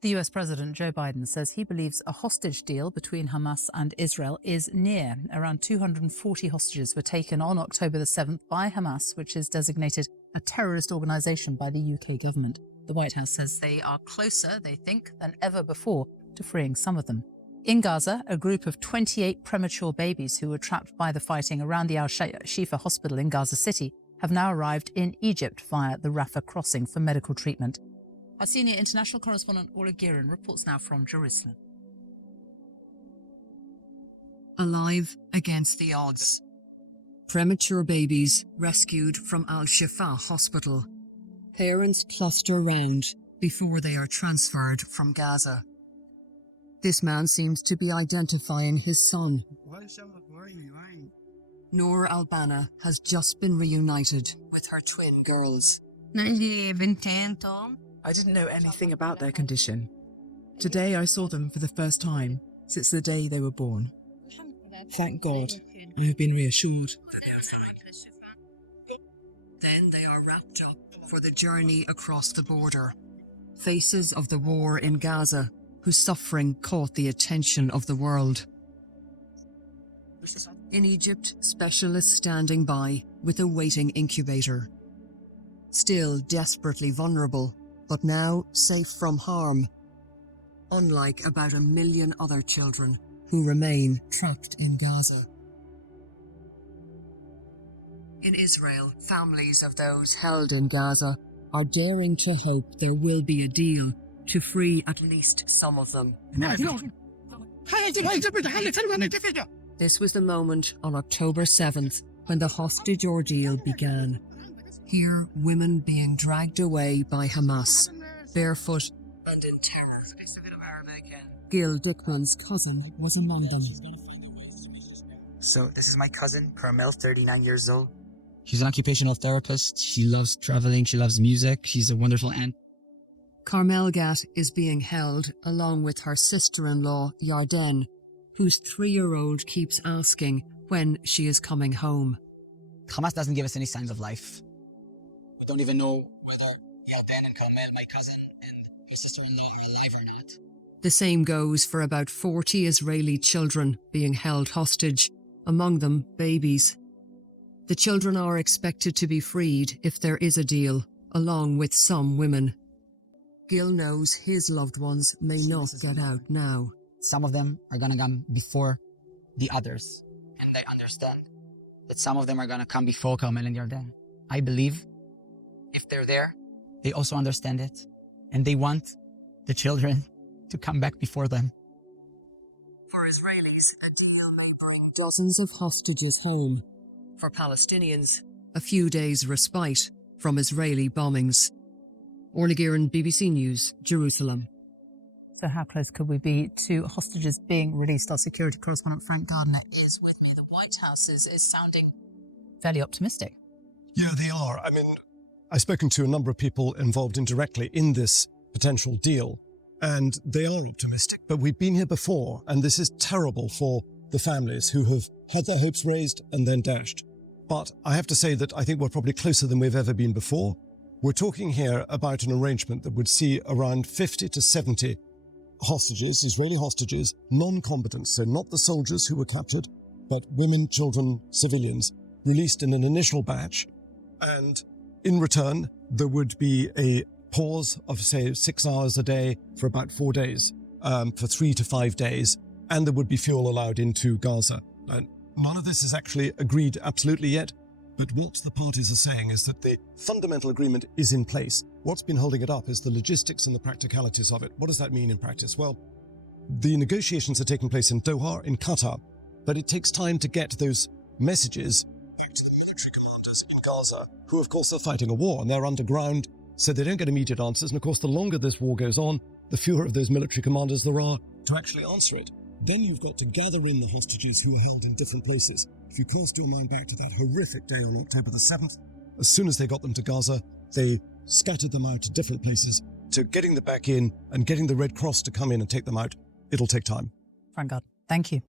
The US President Joe Biden says he believes a hostage deal between Hamas and Israel is near. Around 240 hostages were taken on October the 7th by Hamas, which is designated a terrorist organisation by the UK government. The White House says they are closer, they think, than ever before to freeing some of them. In Gaza, a group of 28 premature babies who were trapped by the fighting around the al-Shifa hospital in Gaza City have now arrived in Egypt via the Rafah crossing for medical treatment. Our senior international correspondent Orla Guerin reports now from Jerusalem. Alive against the odds. Premature babies rescued from al-Shifa hospital. Parents cluster round before they are transferred from Gaza. This man seems to be identifying his son. Noor Albana has just been reunited with her twin girls. I didn't know anything about their condition. Today I saw them for the first time since the day they were born. Thank God, I have been reassured that they are fine. Then they are wrapped up for the journey across the border. Faces of the war in Gaza, whose suffering caught the attention of the world. In Egypt, specialists standing by with a waiting incubator. Still desperately vulnerable, but now safe from harm. Unlike about 1 million other children who remain trapped in Gaza. In Israel, families of those held in Gaza are daring to hope there will be a deal to free at least some of them. This was the moment on October 7th when the hostage ordeal began. Here, women being dragged away by Hamas, barefoot and in terror. Gil Dickman's cousin was among them. So this is my cousin, Carmel, 39 years old. She's an occupational therapist. She loves traveling. She loves music. She's a wonderful aunt. Carmel Gat is being held along with her sister-in-law, Yarden, whose 3-year-old keeps asking when she is coming home. Hamas doesn't give us any signs of life. We don't even know whether Yarden and Carmel, my cousin, and her sister-in-law are alive or not. The same goes for about 40 Israeli children being held hostage, among them babies. The children are expected to be freed if there is a deal, along with some women. Gil knows his loved ones may not get out now. Some of them are going to come before the others, and they understand that some of them are going to come before Carmel and Yarden. I believe if they're there, they also understand it, and they want the children to come back before them. For Israelis, a deal may bring dozens of hostages home. For Palestinians, a few days' respite from Israeli bombings. Orla Guerin, BBC News, Jerusalem. So how close could we be to hostages being released? Our security correspondent Frank Gardner is with me. The White House is sounding fairly optimistic. Yeah, they are. I mean, I've spoken to a number of people involved indirectly in this potential deal, and they are optimistic. But we've been here before, and this is terrible for the families who have had their hopes raised and then dashed. But I have to say that I think we're probably closer than we've ever been before. We're talking here about an arrangement that would see around 50 to 70 hostages, Israeli hostages, non-combatants, so not the soldiers who were captured, but women, children, civilians, released in an initial batch. And in return, there would be a pause of, say, 6 hours a day for about 4 days, for 3 to 5 days, and there would be fuel allowed into Gaza. And none of this is actually agreed absolutely yet, but what the parties are saying is that the fundamental agreement is in place. What's been holding it up is the logistics and the practicalities of it. What does that mean in practice? Well, the negotiations are taking place in Doha, in Qatar, but it takes time to get those messages back to the military commanders in Gaza, who of course are fighting a war and they're underground, so they don't get immediate answers. And of course, the longer this war goes on, the fewer of those military commanders there are to actually answer it. Then you've got to gather in the hostages who are held in different places. If you cast your mind back to that horrific day on October the 7th, as soon as they got them to Gaza, they scattered them out to different places. To getting them back in and getting the Red Cross to come in and take them out, it'll take time. Frank Gardner, thank you.